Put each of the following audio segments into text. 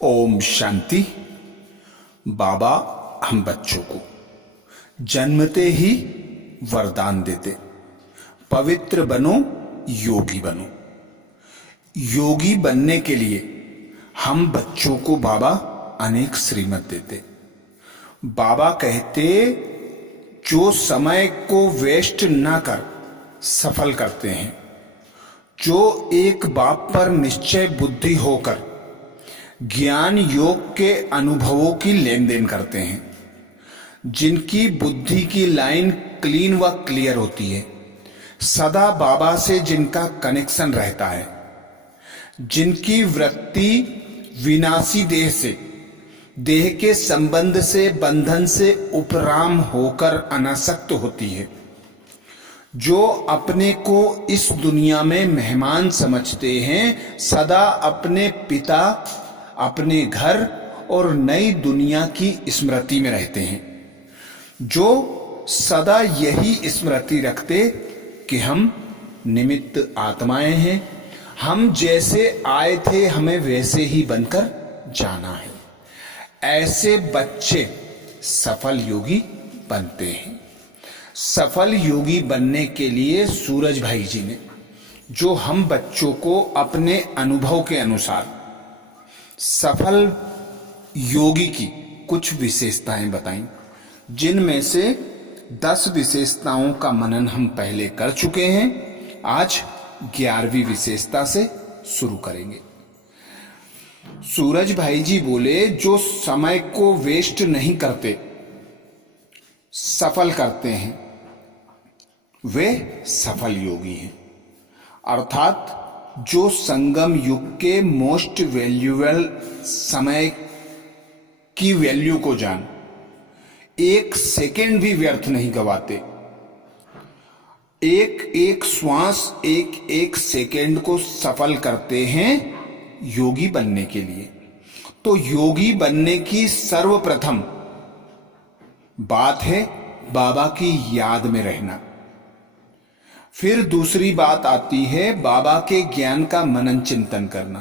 ओम शांति। बाबा हम बच्चों को जन्मते ही वरदान देते, पवित्र बनो, योगी बनो। योगी बनने के लिए हम बच्चों को बाबा अनेक श्रीमत देते। बाबा कहते जो समय को वेस्ट ना कर सफल करते हैं, जो एक बाप पर निश्चय बुद्धि होकर ज्ञान योग के अनुभवों की लेन देन करते हैं, जिनकी बुद्धि की लाइन क्लीन व क्लियर होती है, सदा बाबा से जिनका कनेक्शन रहता है, जिनकी वृत्ति विनाशी देह से, देह के संबंध से, बंधन से उपराम होकर अनासक्त होती है, जो अपने को इस दुनिया में मेहमान समझते हैं, सदा अपने पिता, अपने घर और नई दुनिया की स्मृति में रहते हैं, जो सदा यही स्मृति रखते कि हम निमित्त आत्माएं हैं, हम जैसे आए थे हमें वैसे ही बनकर जाना है। ऐसे बच्चे सफल योगी बनते हैं। सफल योगी बनने के लिए सूरज भाई जी ने जो हम बच्चों को अपने अनुभव के अनुसार सफल योगी की कुछ विशेषताएं बताई, जिनमें से 10 विशेषताओं का मनन हम पहले कर चुके हैं। आज 11वीं विशेषता से शुरू करेंगे। सूरज भाई जी बोले जो समय को वेस्ट नहीं करते, सफल करते हैं, वे सफल योगी हैं। अर्थात जो संगम युग के मोस्ट वैल्यूएबल समय की वैल्यू को जान, एक सेकेंड भी व्यर्थ नहीं गवाते, एक एक श्वास, एक एक सेकेंड को सफल करते हैं योगी बनने के लिए। तो योगी बनने की सर्वप्रथम बात है बाबा की याद में रहना। फिर दूसरी बात आती है बाबा के ज्ञान का मनन चिंतन करना।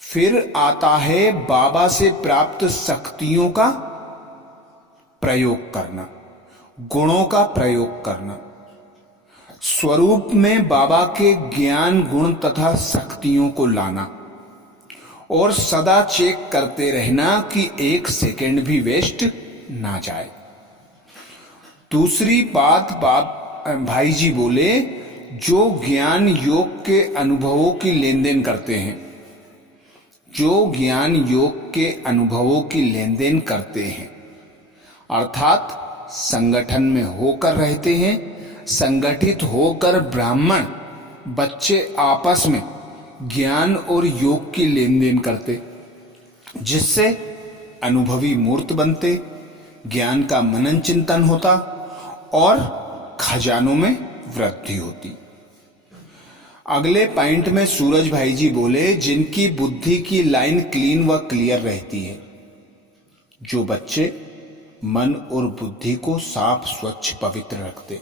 फिर आता है बाबा से प्राप्त शक्तियों का प्रयोग करना, गुणों का प्रयोग करना, स्वरूप में बाबा के ज्ञान, गुण तथा शक्तियों को लाना और सदा चेक करते रहना कि एक सेकेंड भी वेस्ट ना जाए। दूसरी बात भाई जी बोले जो ज्ञान योग के अनुभवों की लेन देन करते हैं, जो ज्ञान योग के अनुभवों की लेन देन करते हैं, अर्थात संगठन में होकर रहते हैं, संगठित होकर ब्राह्मण बच्चे आपस में ज्ञान और योग की लेन देन करते, जिससे अनुभवी मूर्त बनते, ज्ञान का मनन चिंतन होता और खजानों में वृद्धि होती। अगले पॉइंट में सूरज भाई जी बोले जिनकी बुद्धि की लाइन क्लीन व क्लियर रहती है, जो बच्चे मन और बुद्धि को साफ, स्वच्छ, पवित्र रखते,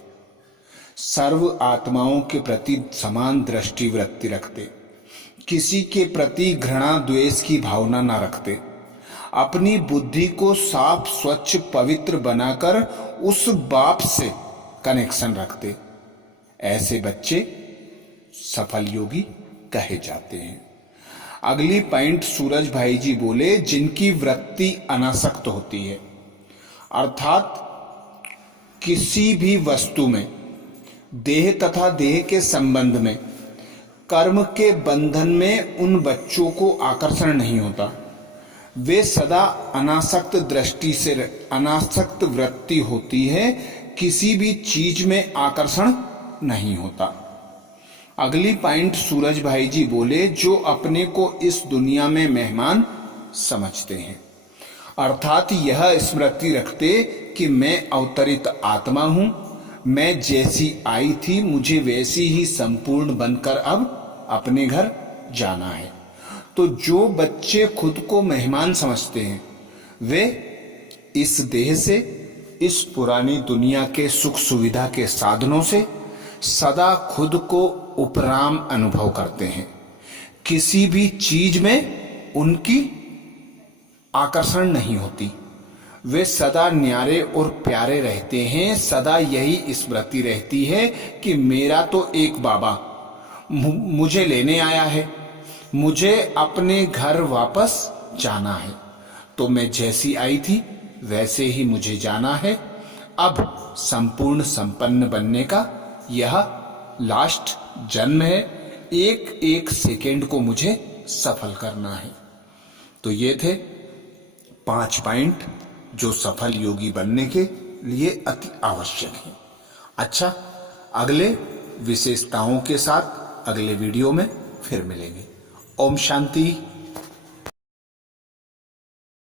सर्व आत्माओं के प्रति समान दृष्टि वृत्ति रखते, किसी के प्रति घृणा द्वेष की भावना न रखते, अपनी बुद्धि को साफ, स्वच्छ, पवित्र बनाकर उस बाप से कनेक्शन रखते, ऐसे बच्चे सफल योगी कहे जाते हैं। अगली पॉइंट सूरज भाई जी बोले जिनकी वृत्ति अनासक्त होती है, अर्थात किसी भी वस्तु में, देह तथा देह के संबंध में, कर्म के बंधन में उन बच्चों को आकर्षण नहीं होता। वे सदा अनासक्त दृष्टि से, अनासक्त वृत्ति होती है, किसी भी चीज में आकर्षण नहीं होता। अगली पॉइंट सूरज भाई जी बोले जो अपने को इस दुनिया में मेहमान समझते हैं, अर्थात यह स्मृति रखते कि मैं अवतरित आत्मा हूं, मैं जैसी आई थी मुझे वैसी ही संपूर्ण बनकर अब अपने घर जाना है। तो जो बच्चे खुद को मेहमान समझते हैं, वे इस देह से, इस पुरानी दुनिया के सुख सुविधा के साधनों से सदा खुद को उपराम अनुभव करते हैं, किसी भी चीज में उनकी आकर्षण नहीं होती। वे सदा न्यारे और प्यारे रहते हैं। सदा यही स्मृति रहती है कि मेरा तो एक बाबा मुझे लेने आया है, मुझे अपने घर वापस जाना है। तो मैं जैसी आई थी वैसे ही मुझे जाना है। अब संपूर्ण संपन्न बनने का यह लास्ट जन्म है। एक एक सेकेंड को मुझे सफल करना है। तो ये थे 5 पॉइंट जो सफल योगी बनने के लिए अति आवश्यक है। अच्छा, अगले विशेषताओं के साथ अगले वीडियो में फिर मिलेंगे। ओम शांति।